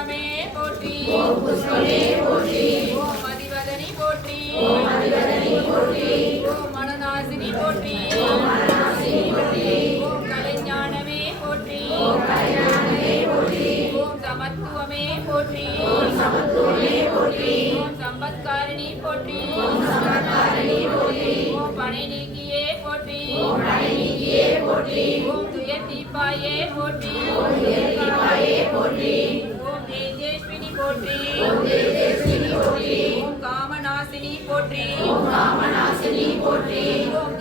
புஷ்பமே போற்றி. ஓம் புஷ்பமே போற்றி ஓம் மதிவதனி போற்றி. ஓம் மதிவதனி போற்றி. ஓம் மனநாசினி போற்றி. ஓம் மனநாசினி போற்றி. ஓம் கலைஞானமே போற்றி. ஓம் கலைஞானமே போற்றி. ஓம் சமத்துவமே போற்றி. போற்றி. ஓம் காமநாசினி போற்றி. ஓம் காமநாசினி போற்றி. ஓம்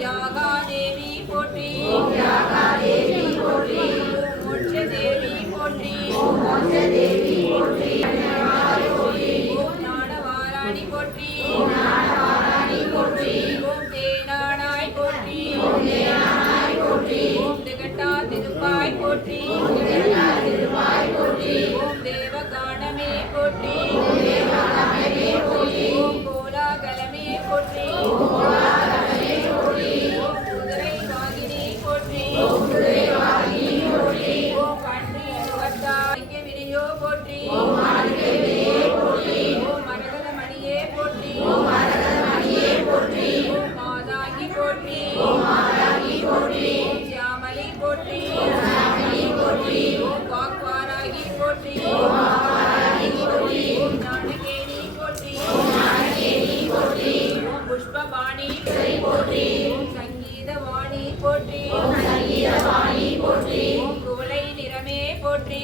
போற்றி. போற்றி குவளை நிறமே போற்றி.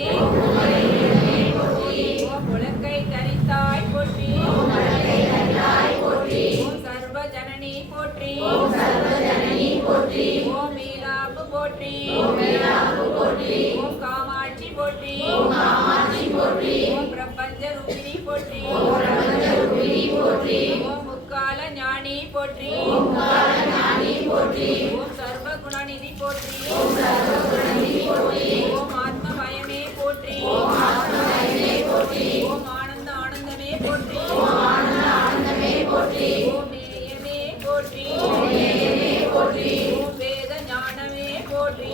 புலக்கை தரித்தாய் போற்றி. சர்வ ஜனனி போற்றி. போற்றி ஓம் மீனாப்பு போற்றி. ஓம் காமாட்சி போற்றி. போற்றி போற்றி வேத ஞானமே போற்றி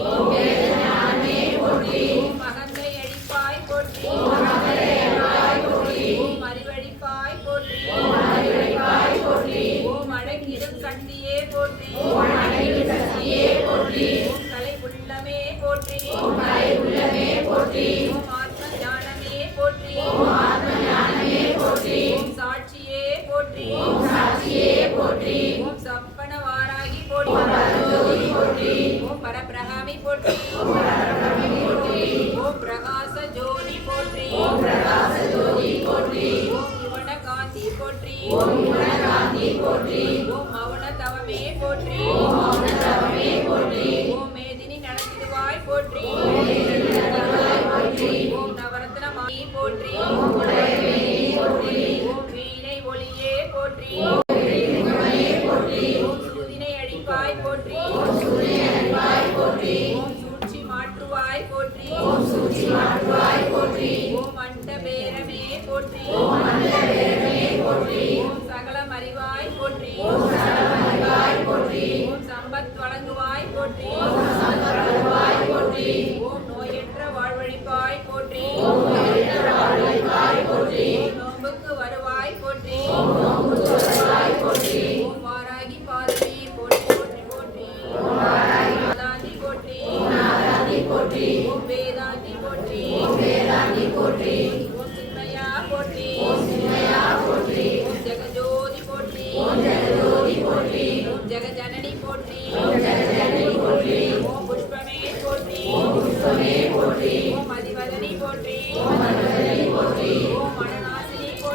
சம்பத் வழங்குவாய் போற்றி. ஓம் நோயற்ற வாழ்வழிப்பாய் போற்றி. நோம்புக்கு வருவாய் போற்றி. ஓம் வாராகி பாதவி போற்றி போற்றி போற்றி. நாதாந்தி போற்றி. ஓம் வேதாந்தி போற்றி. ஓம்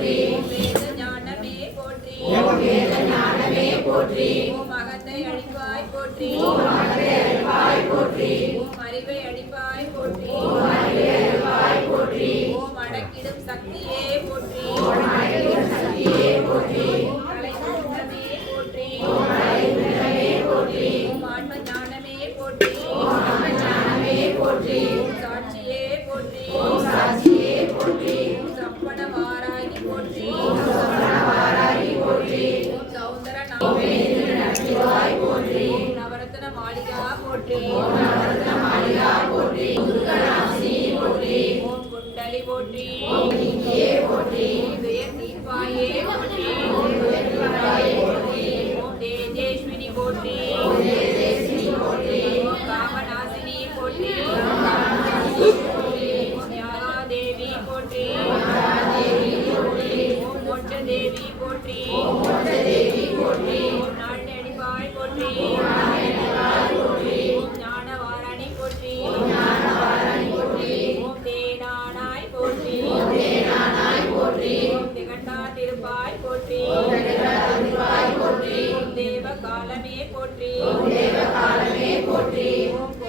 Porque போற்றி. போற்றி. தேவ காலமே போற்றி. தேவ காலமே போற்றி. ஓம்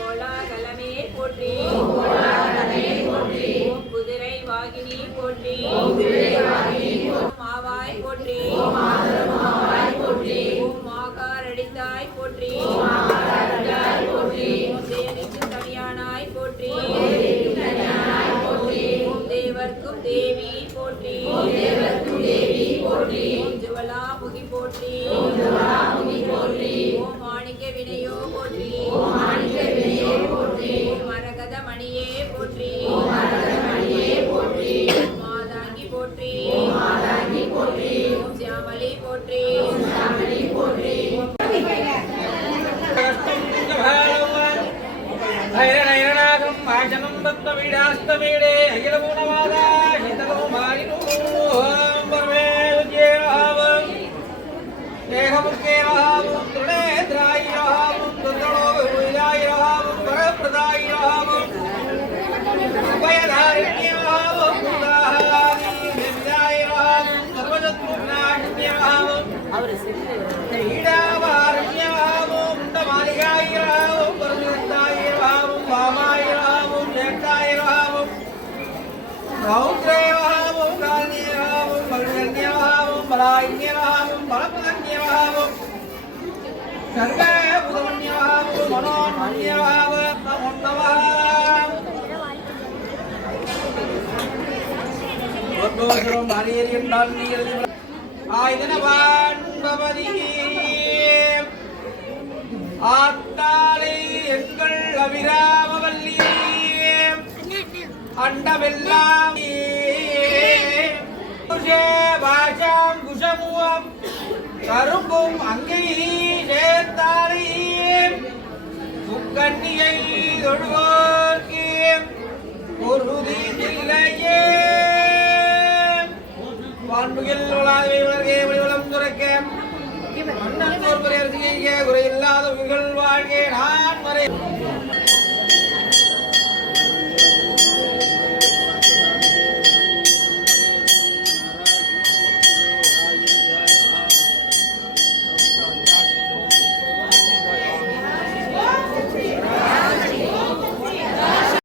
போற்றி போற்றி ஓம் சியாமலி போற்றி சியாமலி போற்றி ஐரணநாகம் ஆச்சனம் பத்ம வீடாஸ்தமீடே அகில பூணவ ரௌத்ரேவாவும் காந்தியவாவும் பல்கன்யவாவும் பலாயின்யவாவும் பலபதன்யவாவும் சர்வே புதமன்யவாவும் மனோன்மன்யவாவும் தமோத்தவாவும் கோட்டோசரம் ஹரியரியம் தாண்டியது ஆயுதனவான்பவதி ஆத்தாலே எங்கள் அபிராமவல்லியே அண்டமெல்லாம் வாஜாம் குஷமுவம். கரும்பும் அங்கினி சேர்த்தாரை முக்கண்ணியை தொழுவோர்க்கு பொருதி இல்லையே வான்புகில் உலாதவை உலகே வழிவளம்